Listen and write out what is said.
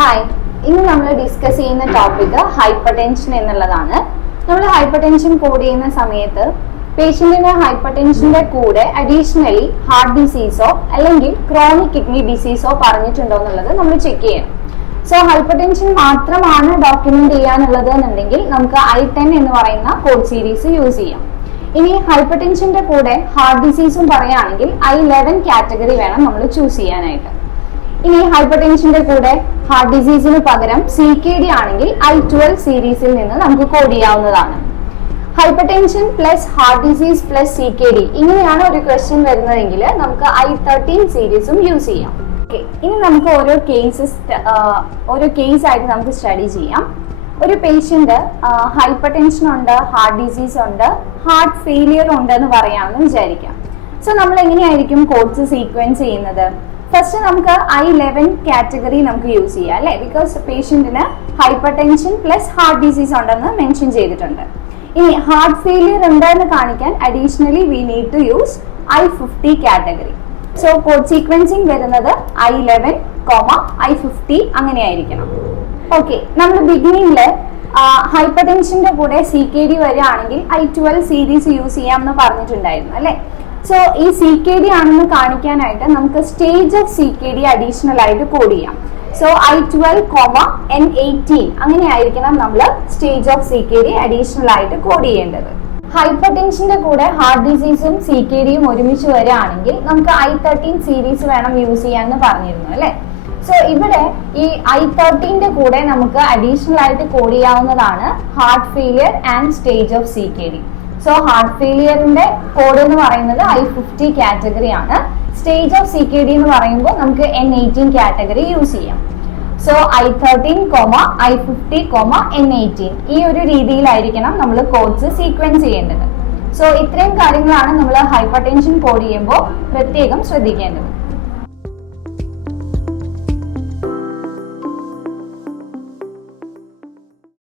Hi, ഇന്ന് നമ്മൾ discuss ചെയ്യുന്ന ടോപ്പിക് ഹൈപ്പർ ടെൻഷൻ എന്നുള്ളതാണ്. നമ്മൾ ഹൈപ്പർ ടെൻഷൻ കോഡ് ചെയ്യുന്ന സമയത്ത് പേഷ്യന്റിന് ഹൈപ്പർ ടെൻഷന്റെ കൂടെ അഡീഷണലി ഹാർട്ട് ഡിസീസോ അല്ലെങ്കിൽ ക്രോണിക് കിഡ്നി ഡിസീസോ പറഞ്ഞിട്ടുണ്ടോ എന്നുള്ളത് നമ്മൾ ചെക്ക് ചെയ്യണം. സോ ഹൈപ്പർ ടെൻഷൻ മാത്രമാണ് ഡോക്യുമെന്റ് ചെയ്യാനുള്ളത് എന്നുണ്ടെങ്കിൽ നമുക്ക് I10 എന്ന് പറയുന്ന കോഡ് സീരീസ് യൂസ് ചെയ്യാം. ഇനി ഹൈപ്പർ ടെൻഷന്റെ കൂടെ ഹാർട്ട് ഡിസീസും പറയുകയാണെങ്കിൽ I11 കാറ്റഗറി വേണം നമ്മൾ ചൂസ് ചെയ്യാനായിട്ട്. ഇനി ഹൈപ്പർ ടെൻഷന്റെ കൂടെ ഹാർട്ട് ഡിസീസിന് പകരം CKD ആണെങ്കിൽ I12 സീരീസിൽ നിന്ന് നമുക്ക് കോഡ് ചെയ്യാവുന്നതാണ്. Hyper tension plus heart disease plus CKD ഇങ്ങനെയാണ് ഒരു ക്വസ്റ്റ്യൻ വരുന്നതെങ്കിൽ നമുക്ക് I13 സീരീസും യൂസ് ചെയ്യാം. ഇനി നമുക്ക് ഓരോ കേസ് ആയിട്ട് നമുക്ക് സ്റ്റഡി ചെയ്യാം. ഒരു പേഷ്യന്റ് ഹൈപ്പർ ടെൻഷൻ ഉണ്ട്, ഹാർട്ട് ഡിസീസ് ഉണ്ട്, ഹാർട്ട് ഫെയിലിയർ ഉണ്ട് എന്ന് പറയാമെന്ന് വിചാരിക്കാം. സോ നമ്മൾ എങ്ങനെയായിരിക്കും കോഡ്സ് സീക്വൻസ് ചെയ്യുന്നത്? ഫസ്റ്റ് നമുക്ക് I11 കാറ്റഗറി നമുക്ക് യൂസ് ചെയ്യാം അല്ലെ, ബിക്കോസ് പേഷ്യന്റിന് hypertension plus heart disease ഉണ്ടെന്ന് മെൻഷൻ ചെയ്തിട്ടുണ്ട്. ഇനി ഹാർട്ട് ഫെയിലിയർ ഉണ്ടെന്ന് കാണിക്കാൻ additionally we need to use I50 category. So code sequencing വരുന്നത് I11, I50 അങ്ങനെയായിരിക്കണം. ഓക്കെ, നമ്മൾ ബിഗിനിങ്ങില് ഹൈപ്പർ ടെൻഷന്റെ കൂടെ CKD വരികയാണെങ്കിൽ I12 സീരീസ് യൂസ് ചെയ്യാം എന്ന് പറഞ്ഞിട്ടുണ്ടായിരുന്നു അല്ലെ. സോ ഈ CKD ആണെന്ന് കാണിക്കാനായിട്ട് നമുക്ക് സ്റ്റേജ് ഓഫ് CKD അഡീഷണൽ ആയിട്ട് കോഡ് ചെയ്യാം. സോ I12, N18 അങ്ങനെയായിരിക്കണം നമ്മൾ സ്റ്റേജ് ഓഫ് CKD അഡീഷണൽ ആയിട്ട് കോഡ് ചെയ്യേണ്ടത്. ഹൈപ്പർ ടെൻഷന്റെ കൂടെ ഹാർട്ട് ഡിസീസും CKDയും ഒരുമിച്ച് വരികയാണെങ്കിൽ നമുക്ക് I13 സീരീസ് വേണം യൂസ് ചെയ്യാന്ന് പറഞ്ഞിരുന്നു അല്ലെ. സോ ഇവിടെ ഈ I13ന്റെ കൂടെ നമുക്ക് അഡീഷണൽ ആയിട്ട് കോഡ് ചെയ്യാവുന്നതാണ് heart failure and stage of CKD. So heart ഫെയിലിയറിന്റെ കോഡ് എന്ന് പറയുന്നത് I50 കാറ്റഗറി ആണ്. സ്റ്റേജ് ഓഫ് CKD എന്ന് പറയുമ്പോൾ നമുക്ക് N18 കാറ്റഗറി യൂസ് ചെയ്യാം. സോ I13, I50, N18 ഈ ഒരു രീതിയിലായിരിക്കണം നമ്മൾ കോഡ്സ് സീക്വൻസ് ചെയ്യേണ്ടത്. സോ ഇത്രയും കാര്യങ്ങളാണ് നമ്മൾ ഹൈപ്പർ ടെൻഷൻ കോഡ് ചെയ്യുമ്പോൾ പ്രത്യേകം ശ്രദ്ധിക്കേണ്ടത്.